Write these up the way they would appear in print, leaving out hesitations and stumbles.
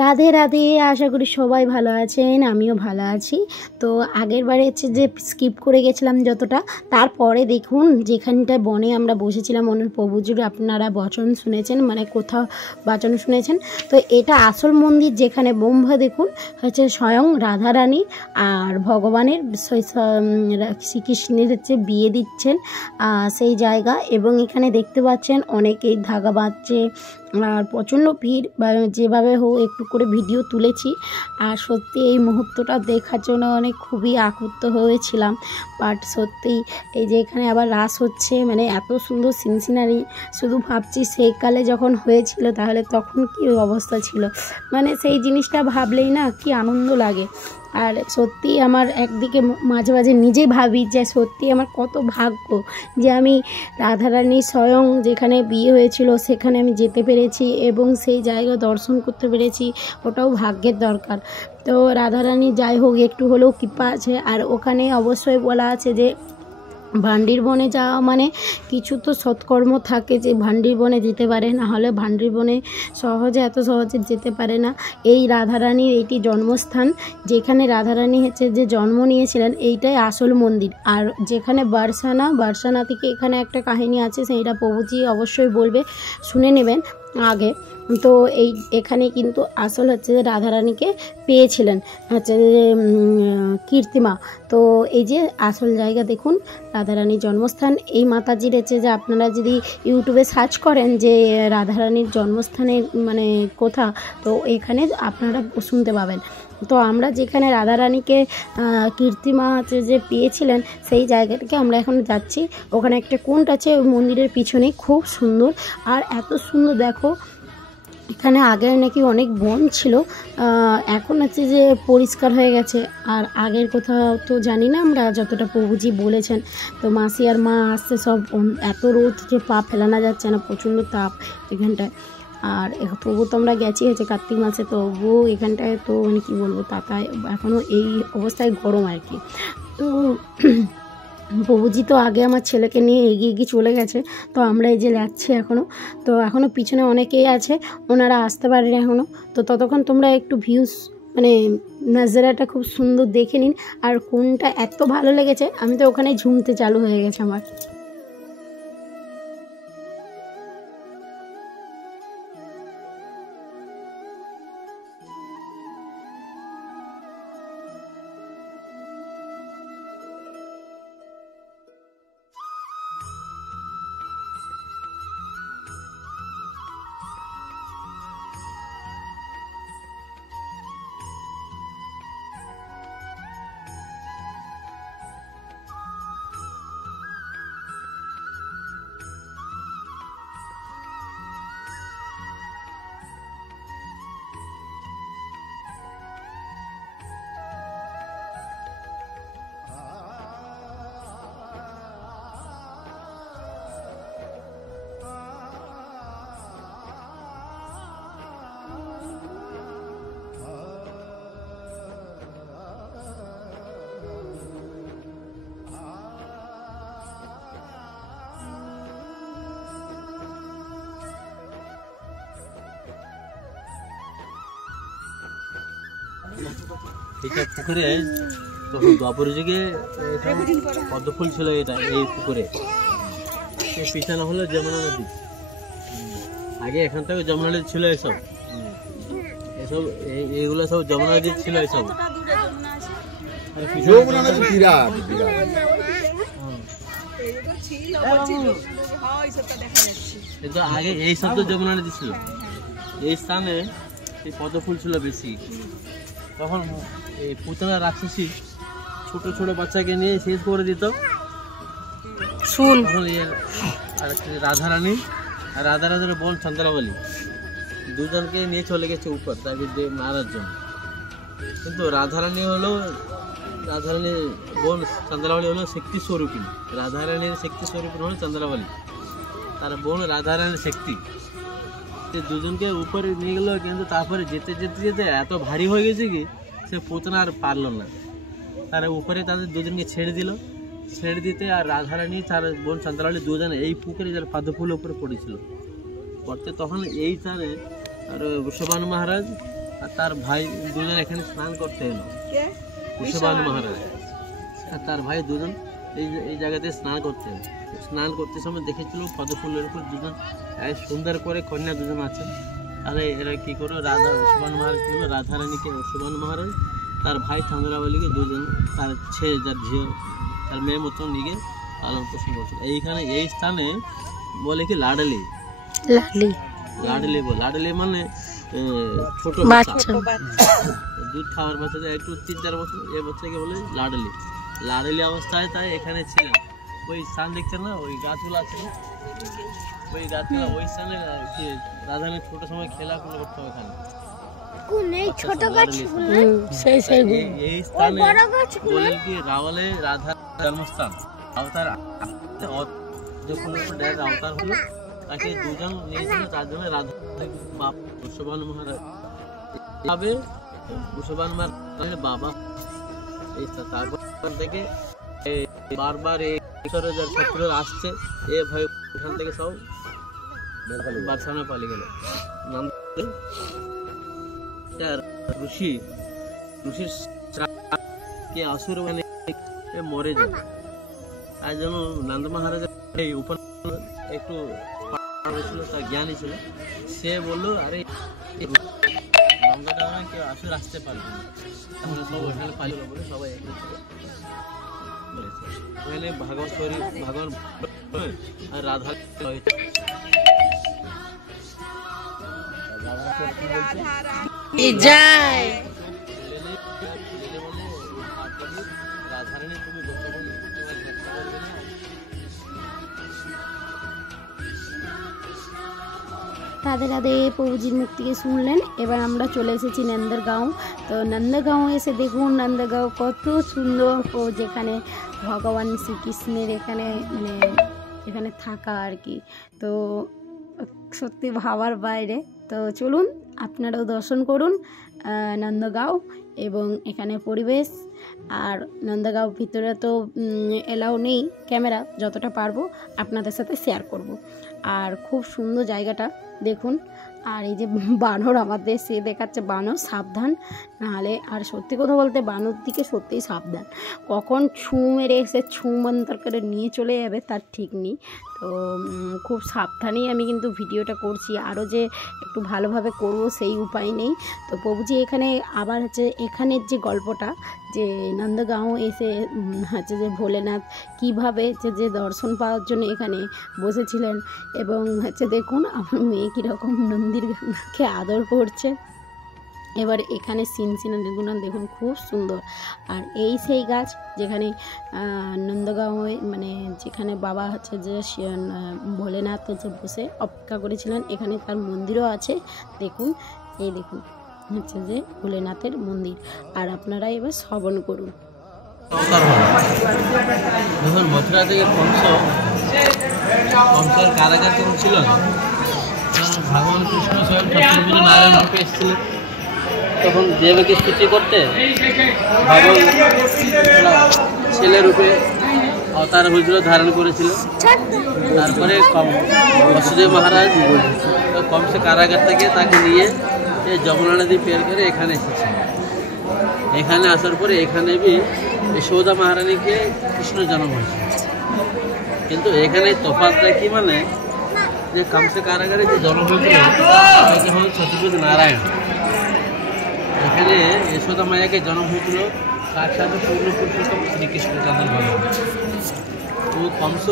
রাধে রাধে, আশা করি সবাই ভালো আছেন, আমিও ভালো আছি। তো আগের বারে হচ্ছে যে স্কিপ করে গেছিলাম যতটা, তারপরে দেখুন যেখানটায় বনে আমরা বসেছিলাম, অনেক প্রভুজির আপনারা বচন শুনেছেন, মানে কোথাও বচন শুনেছেন। তো এটা আসল মন্দির, যেখানে ব্রহ্মা দেখুন হচ্ছে স্বয়ং রাধারানী আর ভগবানের শ্রীকৃষ্ণের হচ্ছে বিয়ে দিচ্ছেন সেই জায়গা। এবং এখানে দেখতে পাচ্ছেন অনেকেই ধাগা বাঁধছে আর প্রচণ্ড ভিড়। যেভাবে হোক একটু করে ভিডিও তুলেছি, আর সত্যি এই মুহূর্তটা দেখার জন্য খুবই আকুত হয়েছিলাম। বাট সত্যিই এই যে এখানে আবার রাস হচ্ছে, মানে এত সুন্দর সিনসিনারি, শুধু ভাবছি সেই কালে যখন হয়েছিল তাহলে তখন কি অবস্থা ছিল, মানে সেই জিনিসটা ভাবলেই না কি আনন্দ লাগে। আর সত্যি আমার একদিকে মাঝে মাঝে নিজে ভাবি যে সত্যি আমার কত ভাগ্য যে আমি রাধারানী স্বয়ং যেখানে বিয়ে হয়েছিল সেখানে আমি যেতে পেরেছি এবং সেই জায়গা দর্শন করতে পেরেছি, ওটাও ভাগ্যের দরকার। তো রাধারানী যাই হোক একটু হলেও কৃপা আছে। আর ওখানে অবশ্যই বলা আছে যে ভান্ডির বনে যাওয়া মানে কিছু তো সৎকর্ম থাকে যে ভান্ডির বনে যেতে পারে, না হলে ভান্ডির বনে এত সহজে যেতে পারে না। এই রাধারানীর এইটি জন্মস্থান, যেখানে রাধারানী হচ্ছে যে জন্ম নিয়েছিলেন, এইটাই আসল মন্দির। আর যেখানে বারসানা থেকে এখানে একটা কাহিনী আছে, সেইটা প্রভুজি অবশ্যই বলবে, শুনে নেবেন আগে। তো এখানে কিন্তু আসল হচ্ছে যে রাধারানীকে পেয়েছিলেন হচ্ছে যে কীর্তিমা। তো এই যে আসল জায়গা দেখুন, রাধারানীর জন্মস্থান। এই মাতাজির হচ্ছে যে আপনারা যদি ইউটিউবে সার্চ করেন যে রাধারানীর জন্মস্থানের মানে কোথা, তো এখানে আপনারা শুনতে পাবেন। তো আমরা যেখানে রাধারানীকে কীর্তিমা হচ্ছে যে পেয়েছিলেন সেই জায়গাটাকে আমরা এখন যাচ্ছি। ওখানে একটা কুণ্ড আছে ওই মন্দিরের পিছনে, খুব সুন্দর। আর এত সুন্দর দেখো, এখানে আগে নাকি অনেক বন ছিল, এখন হচ্ছে যে পরিষ্কার হয়ে গেছে। আর আগের কথা তো জানি না আমরা, যতটা প্রভুজি বলেছেন। তো মাসি আর মা আসছে সব, এত রোদ যে পা ফেলানো যাচ্ছে না, প্রচণ্ড তাপ এখানটায়। আর তবু তো আমরা গেছি হচ্ছে কার্তিক মাসে, তবুও এখানটায় তো মানে কী বলবো, তাতায় এখনও এই অবস্থায় গরম আর কি। তো প্রভুজি তো আগে আমার ছেলেকে নিয়ে এগিয়ে চলে গেছে, তো আমরা এই যে যাচ্ছি এখনও পিছনে অনেকেই আছে, ওনারা আসতে পারেন এখনও। তো ততক্ষণ তোমরা একটু ভিউজ মানে নাজারাটা খুব সুন্দর দেখে নিন। আর কোনটা এত ভালো লেগেছে, আমি তো ওখানে ঝুমতে চালু হয়ে গেছে আমার। এটা পুকুরে তখন দ্বাপর যুগে পদ্ম ফুল ছিল, এটা এই পুকুরে পিছনে হলো যমুনা নদী। আগে এখান থেকে যমুনা নদী ছিল, এসব এইগুলো সব যমুনা নদী ছিল এসব। কিন্তু আগে এই সব তো যমুনা নদী ছিল, এই স্থানে এই পদ্ম ফুল ছিল বেশি। তখন এই পুতনা রাক্ষসী ছোট ছোট বাচ্চাকে নিয়ে শেষ করে দিত। রাধারানী আর রাধারানীর বোন চন্দ্রাবলী দুজনকে নিয়ে চলে গেছে উপর তাকে মারার জন্য। কিন্তু রাধারানীর বোন চন্দ্রাবলী হলো শক্তি স্বরূপিনী। রাধারানীর শক্তি স্বরূপিনী হলো চন্দ্রাবলী, তার বোন রাধারানীর শক্তি। দুজনকে উপরে নিয়ে গেল, কিন্তু তারপরে যেতে যেতে যেতে এত ভারী হয়ে গেছে কি সে পুতনা আর পারল না। তারা উপরে তাদের দুজনকে ছেড়ে দিল। ছেড়ে দিতে আর রাধারানী তার বোন চন্দ্রাবলী দুজনে এই পুকুরে যার পদ্ম ফুলের উপরে পড়েছিল পড়তে। তখন এই তারে আর বৃষভানু মহারাজ আর তার ভাই দুজন এখানে স্নান করতে এলো, বৃষভানু মহারাজ আর তার ভাই দুজন এই জায়গাতে স্নান করতে এলো। স্নান করতে সময় দেখেছিল পদ্মফুলের উপর দুজন সুন্দর করে কন্যা দুজন আছে। তাহলে এরা কি করো, রাধা বৃষভানু মহারাজ ছিল, রাধারানীকে বৃষভানু মহারাজ তার ভাই চন্দ্রাবলীকে দুজন তার ছেলে যার ঝিও তার মেয়ের মতন নিয়ে পালন পোষণ করছিল। এইখানে এই স্থানে বলে কি লাডলি, লাডলি বলে, লাডলি মানে ছোট বাচ্চা, দুধ খাওয়ার বাচ্চা, একটু 3-4 বছর, এই বাচ্চাকে বলে লাডলি। লাডলি অবস্থায় তাই এখানে ছিলেন। ওই স্থান দেখছেন না, ওই গাছগুলো আছে, ওই গাছগুলো, ওই স্থানে রাধারানী ছোট সময় খেলাধুলা করতো ওখানে। এই স্থানে বলেন কি রাওয়ালে রাধার জন্মস্থান। অবতার যখন অবতার হলো তাকে দুজন নিয়েছিল, তার জন্য রাধা বাপ বৃষভানু মহারাজ বৃষভানু মহারাজের বাবা। তারপর থেকে বারবার এই যার শত্রুরা আসছে, এ ভয় এখান থেকে সব বাদশাহ পালিয়ে গেল। ঋষির কে আসুর মানে মরে যাবে, তাই জন্য নন্দ মহারাজের এই উপর একটু ছিল, তার জ্ঞানী ছিল। সে বললো আরে গঙ্গাটা কেউ আসুর আসতে পারবে না, তাহলে সব ওখানে পালিয়ে বলে সবাই ওখানে ভগবান আর রাধা যায়। রাধারানী তুমি রাধে রাধে। প্রভুজির মুখ থেকে শুনলেন। এবার আমরা চলে এসেছি নন্দগাঁও। তো নন্দগাঁও এসে দেখুন নন্দগাঁও কত সুন্দর, যেখানে ভগবান শ্রীকৃষ্ণের এখানে মানে এখানে থাকা আর কি। তো সত্যি ভাবার বাইরে। তো চলুন আপনারাও দর্শন করুন নন্দগাঁও এবং এখানে পরিবেশ। আর নন্দগাঁও ভিতরে তো এলাও নেই ক্যামেরা, যতটা পারবো আপনাদের সাথে শেয়ার করব। আর খুব সুন্দর জায়গাটা দেখুন। আর এই যে বানর আমাদের সে দেখাচ্ছে, বানর সাবধান নাহলে। আর সত্যি কথা বলতে বানর দিকে সত্যিই সাবধান, কখন ছু মেরে এসে ছু মন্তর করে নিয়ে চলে যাবে তার ঠিক নেই। তো খুব সাবধানেই আমি কিন্তু ভিডিওটা করছি, আরও যে একটু ভালোভাবে করব সেই উপায় নেই। তো প্রভুজি এখানে আবার হচ্ছে এখানের যে গল্পটা, যে নন্দগাঁও এসে হচ্ছে যে ভোলেনাথ কীভাবে হচ্ছে যে দর্শন পাওয়ার জন্য এখানে বসেছিলেন, এবং হচ্ছে দেখুন আমার মেয়ে কীরকম নন্দীরকে আদর করছে। এবার এখানে সিনারিগুলো দেখুন খুব সুন্দর। আর এই সেই গাছ যেখানে নন্দগাঁওয়ে মানে যেখানে বাবা হচ্ছে যে ভোলেনাথ হচ্ছে বসে অপেক্ষা করেছিলেন, এখানে তার মন্দিরও আছে দেখুন। এই দেখুন হচ্ছে যে ভোলেনাথের মন্দির। আর আপনারা এবার শ্রবণ করুন। যখন মথুরা থেকে কংসের কারাগার যখন ছিল, ভগবান কৃষ্ণ স্বয়ং নারায়ণ রূপে এসেছিলেন। তখন দেবকে স্তুতি করতে ভগবান ছেলে রূপে অবতার হয়েছিল, ধারণ করেছিল। তারপরে বসুদেব মহারাজ কংসের কারাগার থেকে তাকে নিয়ে যমুনা নদী পের করে এখানে এসেছে। এখানে আসার পরে এখানে বি যশোদা মহারানীকে কৃষ্ণ জন্ম হয়েছে। কিন্তু এখানে তফাৎটা কি, মানে যে কংসের কারাগারে যে জন্ম হয়েছিল সেটা হল ছত্রপতি নারায়ণ। এখানে যশোদা মায়াকে জন্ম হয়েছিল তার সাথে পূর্ণ পুরুষোত্তম শ্রীকৃষ্ণ চন্দ্র ভগবান। তো কংস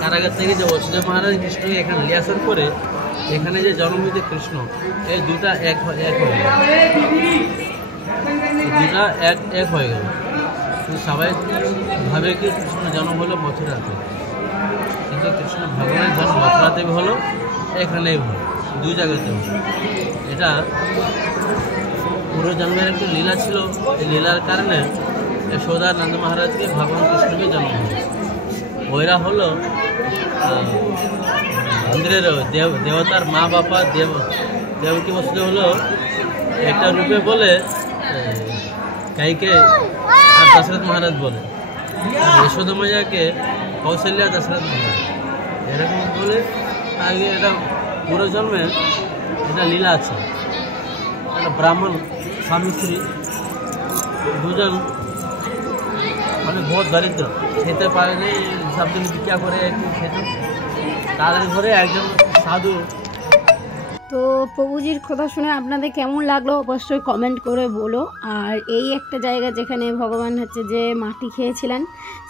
কারাগার থেকে যে বসুদেব মহারাজ কৃষ্ণকে এখানে নিয়ে আসার পরে এখানে যে জন্ম হয়েছে কৃষ্ণ, এই দুটা এক হয়ে গেল, দুটা এক হয়ে গেল। সবাই ভাবে কি কৃষ্ণ জন্ম হলো মথুরাতে, কিন্তু কৃষ্ণ ভগবানের জন্ম মথুরাতে হলো, এখানেই হলো, দুই জায়গাতে হলো। এটা পূর্বজন্মের একটু লীলা ছিল। এই লীলার কারণে যশোদা নন্দ মহারাজকে ভগবান কৃষ্ণকে জন্ম হলো। ওইরা হলো ইন্দ্রের দেবতার মা বাবা। দেবকী বসুদেব হলো একটা রূপে বলে কাইকে, আর দশরথ মহারাজ বলে। যশোদা মায়াকে কৌশল্যা দশরথ মহারাজ এরকম বলে। আগে এটা পুরো জন্মে এটা লীলা আছে। মানে ব্রাহ্মণ স্বামী স্ত্রী দুজন মানে বহুত দরিদ্র, খেতে পারেনি, সব দিন ভিক্ষা করে একটু খেত। তাদের ঘরে একজন সাধু। তো প্রভুজির কথা শুনে আপনাদের কেমন লাগলো অবশ্যই কমেন্ট করে বলো। আর এই একটা জায়গা যেখানে ভগবান হচ্ছে যে মাটি খেয়েছিলেন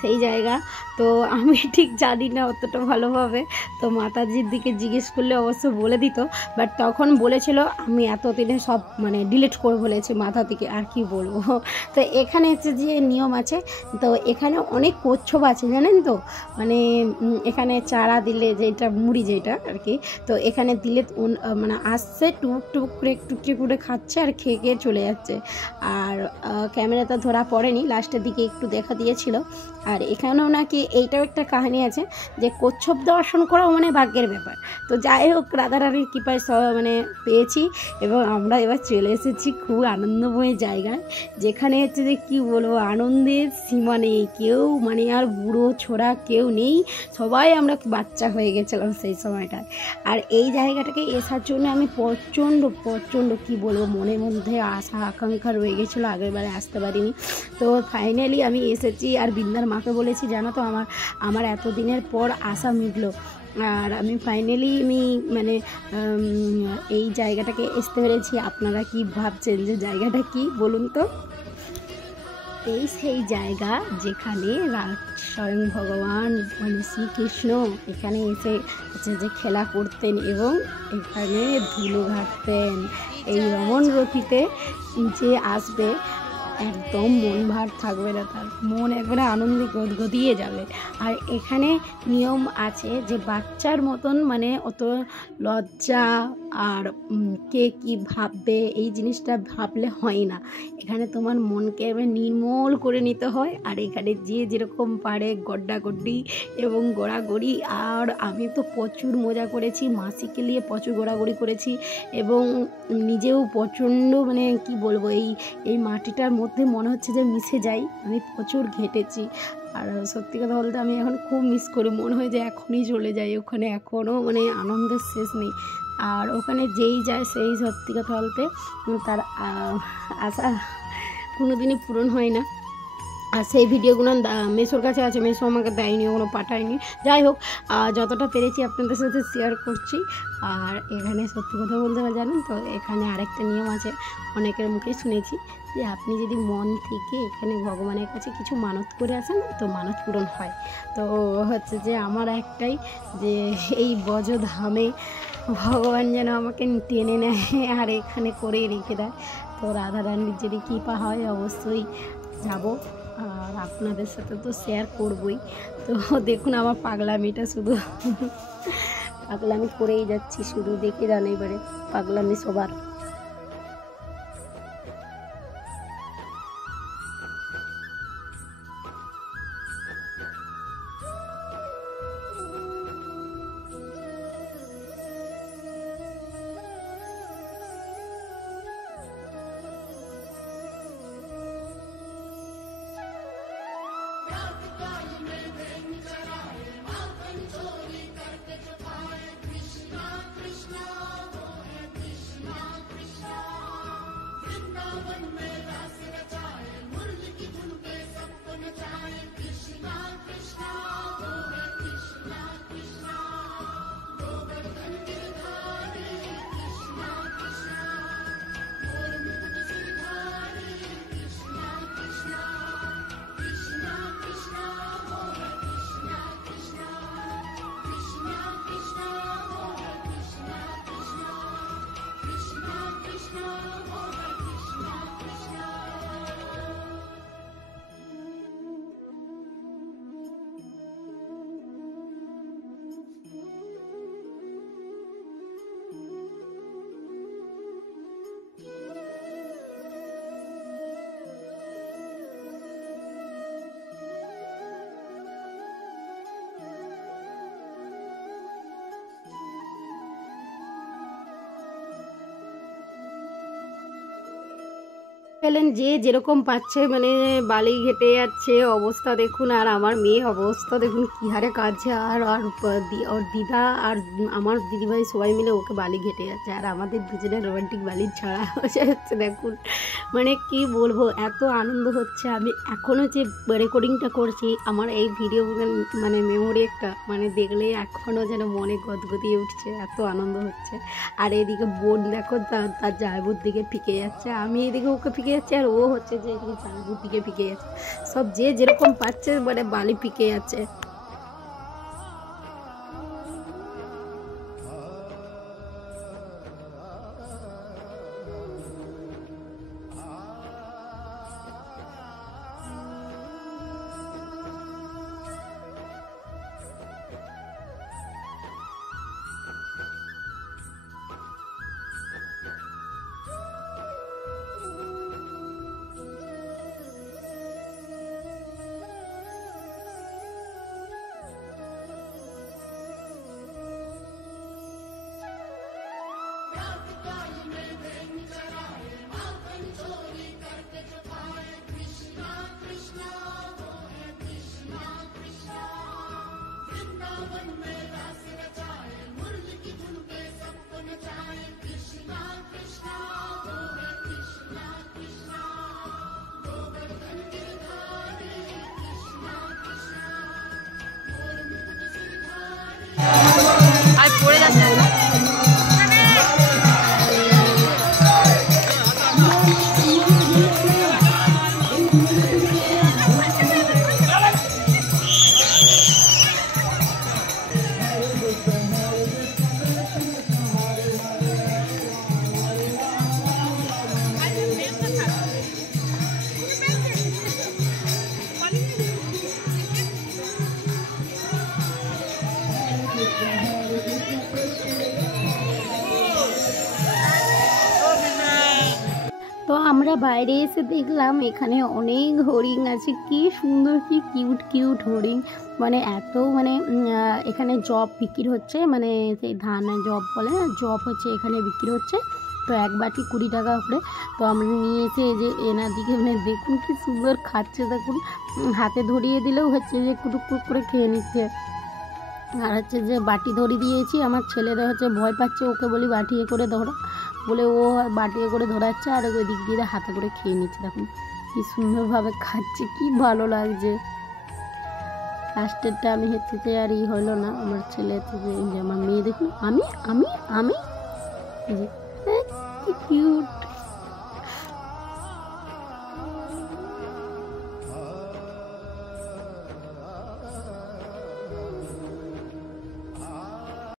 সেই জায়গা, তো আমি ঠিক জানি না অতটা ভালোভাবে, তো মাতাজির দিকে জিজ্ঞেস করলে অবশ্য বলে দিত, বাট তখন বলেছিল আমি এতদিনে সব মানে ডিলিট করে বলেছি মাথা থেকে, আর কি বলবো। তো এখানে হচ্ছে যে নিয়ম আছে, তো এখানে অনেক কচ্ছপ আছে জানেন তো, মানে এখানে চারা দিলে যেটা মুড়ি যেটা আর কি, তো এখানে দিলে মানে আসছে টুক টুক করে একটু করে খাচ্ছে আর খেয়ে খেয়ে চলে যাচ্ছে। আর ক্যামেরাটা ধরা পড়েনি, লাস্টের দিকে একটু দেখা দিয়েছিল। আর এখানেও নাকি এইটাও একটা কাহিনী আছে যে কচ্ছপ দর্শন করাও মানে ভাগ্যের ব্যাপার। তো যাই হোক, রাধারানীর কৃপায় মানে পেয়েছি, এবং আমরা এবার চলে এসেছি খুব আনন্দময় জায়গায়, যেখানে হচ্ছে যে কী বলবো, আনন্দের সীমা নেই, কেউ মানে আর বুড়ো ছোড়া কেউ নেই, সবাই আমরা বাচ্চা হয়ে গেছিলাম সেই সময়টায়। আর এই জায়গাটাকে আসার জন্য আমি প্রচণ্ড কী বলবো, মনের মধ্যে আশা আকাঙ্ক্ষা রয়ে গেছিলো, আগেরবারে আসতে পারিনি। তো ফাইনালি আমি এসেছি, আর বৃন্দার মাকে বলেছি জানো তো আমার এতদিনের পর আশা মিটলো। আর আমি ফাইনালি মানে এই জায়গাটাকে আসতে পেরেছি। আপনারা কি ভাবছেন যে জায়গাটা কি বলুন তো? এই সেই জায়গা যেখানে স্বয়ং ভগবান মানে শ্রীকৃষ্ণ এখানে এসে হচ্ছে যে খেলা করতেন এবং এখানে ধুলো ঘাটতেন। এই রমণ রথিতে যে আসবে একদম মন ভার থাকবে না, তার মন একবারে আনন্দে গদগদিয়ে যাবে। আর এখানে নিয়ম আছে যে বাচ্চার মতন মানে অত লজ্জা আর কে কি ভাববে এই জিনিসটা ভাবলে হয় না। এখানে তোমার মনকে এবার নির্মল করে নিতে হয়। আর এখানে যে যেরকম পারে গড্ডাগড্ডি এবং গড়াগড়ি। আর আমি তো প্রচুর মজা করেছি, মাসিকে নিয়ে প্রচুর গড়াগড়ি করেছি, এবং নিজেও প্রচণ্ড মানে কি বলবো, এই মাটিটার মধ্যে মনে হচ্ছে যে মিশে যাই। আমি প্রচুর ঘেঁটেছি। আর সত্যি কথা বলতে আমি এখন খুব মিস করি, মনে হয় যে এখনই চলে যাই ওখানে, এখনও মানে আনন্দের শেষ নেই। আর ওখানে যেই যায় সেই সত্যি কথা বলতে তার আশা কোনো দিনই পূরণ হয় না। আর সেই ভিডিওগুলো মেসোর কাছে আছে, মেসো আমাকে দেয়নি, ওগুলো পাঠায়নি। যাই হোক, যতটা পেরেছি আপনাদের সাথে শেয়ার করছি। আর এখানে সত্যি কথা বলতে জানেন তো, এখানে আরেকটা নিয়ম আছে, অনেকের মুখে শুনেছি যে আপনি যদি মন থেকে এখানে ভগবানের কাছে কিছু মানত করে আসেন তো মানত পূরণ হয়। তো হচ্ছে যে আমার একটাই যে এই বজধামে ভগবান যেন আমাকে টেনে নেয় আর এখানে করেই রেখে দেয়। তো রাধারানীর যদি কৃপা হয় অবশ্যই যাব, আর আপনাদের সাথে তো শেয়ার করবই। তো দেখুন আমার পাগলামিটা, শুধু পাগলামি করেই যাচ্ছি, শুধু দেখে যান এবারে পাগলামি সবার। পেলেন যে যেরকম পাচ্ছে, মানে বালি ঘেটে যাচ্ছে অবস্থা দেখুন। আর আমার মেয়ে অবস্থা দেখুন কী হারে কাঁদছে। ওর দিদা আর আমার দিদিভাই সবাই মিলে ওকে বালি ঘেটে যাচ্ছে, আর আমাদের দুজনের রোমান্টিক বালির ছাড়া হচ্ছে দেখুন। মানে কি বলবো, এত আনন্দ হচ্ছে। আমি এখনও যে রেকর্ডিংটা করছি, আমার এই ভিডিও মানে মেমোরি একটা মানে দেখলে এখনও যেন মনে গদগদিয়ে উঠছে, এত আনন্দ হচ্ছে। আর এদিকে বোন দেখো তার জায়বুর দিকে ফিকে যাচ্ছে, আমি এদিকে ওকে ফিকে যাচ্ছে, আর ও হচ্ছে যে এদিকে জায়বুর দিকে ফিকে যাচ্ছে। সব যে যেরকম পাচ্ছে মানে বালি ফিকে যাচ্ছে। আর পড়ে যাচ্ছে। তো আমরা বাইরে এসে দেখলাম এখানে অনেক হরিণ আছে, কি সুন্দর, কি কিউট কিউট হরিণ। মানে এত মানে এখানে জব বিক্রি হচ্ছে, মানে সেই ধান জব বলে না, জব হচ্ছে এখানে বিক্রি হচ্ছে। তো এক বাটি 20 টাকা করে। তো আমরা নিয়ে এসে যে এনার দিকে মানে দেখুন কি সুন্দর খাচ্ছে, দেখুন হাতে ধরিয়ে দিলেও হচ্ছে যে কুটুক কুটুক করে খেয়ে নিচ্ছে। আর হচ্ছে যে বাটি ধরিয়ে দিয়েছি, আমার ছেলেরা হচ্ছে ভয় পাচ্ছে, ওকে বলি বাটি এ করে ধরো বলে ও বাটি এ করে ধরাচ্ছে, আর ওই দিক দিয়ে হাতে করে খেয়ে নিচ্ছে। দেখুন কি সুন্দরভাবে খাচ্ছে, কি ভালো লাগছে। লাস্টেরটা আমি হচ্ছে যে আর হলো না, আমার ছেলে হচ্ছে যে আমার মেয়ে দেখুন আমি আমি আমি কি কিউট।